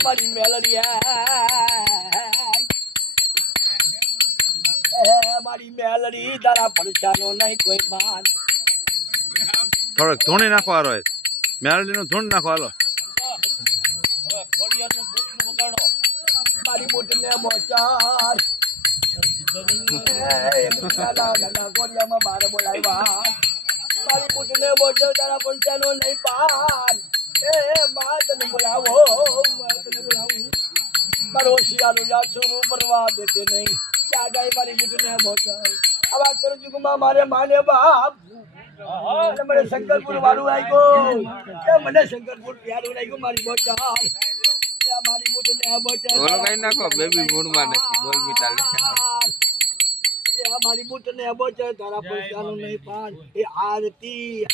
મારી મેલડી મારી મેલડી તારા પડશાનો નહીં કોઈ માન થોડોક ધૂણી નાખો હારો મેલડી નું ધૂણ નાખો હાલો મારી બુટ ને મોચાર કોડિયામાં બાર બોલાવ્યા મારી બુટ ને મોચાર તારા પડશાનો નહીં પાન એ માં તને બોલાવો મારો શિયાળો યાચુરું પરવા દેતે નહીં ક્યાં ગાય મારી બુટ ને મોચાર આવા કરું જુગમાં મારે માને બાપ મને શંકરપુર વાળું આવ્યું મને શંકરપુર પ્યારું લાગ્યું મારી મોચાર મારી બુટ ને મોચાર બોલ કઈ નાખો બેબી મૂડમાં નથી બોલ બી ચાલે મારી બુટ ને મોચાર તારા પૈસાનું નહીં પાન એ આરતી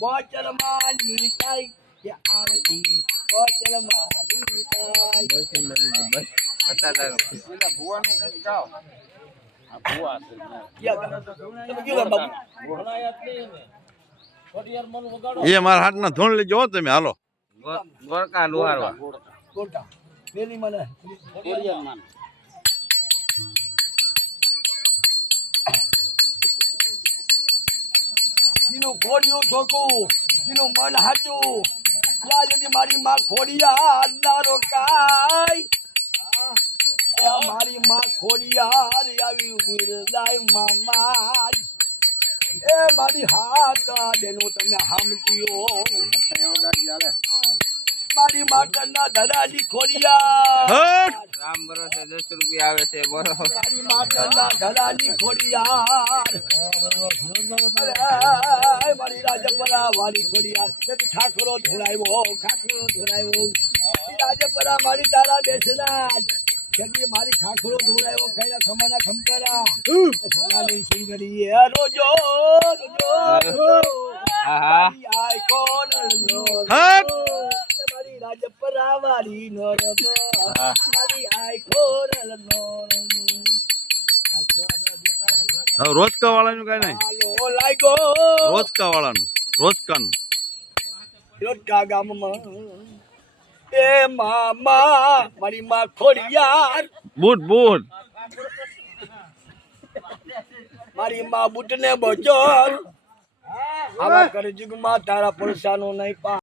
બોચર માની થાય એ આરતી બોચર માની થાય બતા તારો પેલા ભુવાનું કઈ ગાવ આ ભુવા છે એ મારા હાથ ના ધૂણ લેજો તમે હાલો ગોરકા લુહારવા ગોટા પેલી મને કોરિયન માન જીનું ખોડિયું છોકું જીનું મન હાચું યા যদি મારી માં ખોડિયા ના રોકાય મારી માં ખોડિયા આવી વીરદાય મામા એ મારી હાથ દેનું તમે હામટીઓ મારી માતના ધરાલી ખોડિયા રામ ભરોસે 10 રૂપિયા આવે છે બોલો મારી માતના ધરાલી ખોડિયા મારી રાજપરા વાળી ખોડિયા તેથી ખાખરો ધોરાયો રાજપરા મારી તારા બેસના જગી મારી ખાખરો ધોરાયો ખાયલા ખમાના ખમકરા સોનાની સિંગરી એ રોજો આહા આય કોણ હટ મારી રાજપરા વાળી નોરબો મારી આય કોણ હવે રોજકા વાળાનું કઈ નહીં હાલો લાગો રોજકા વાળાનું રોજકાનું રોજકા ગામમાં એ મામા મારી માં ખોડિયાર બૂટ મારી માં બુટ ને બોચર આવા કરજુગમાં તારા પડશાનો નહીં પા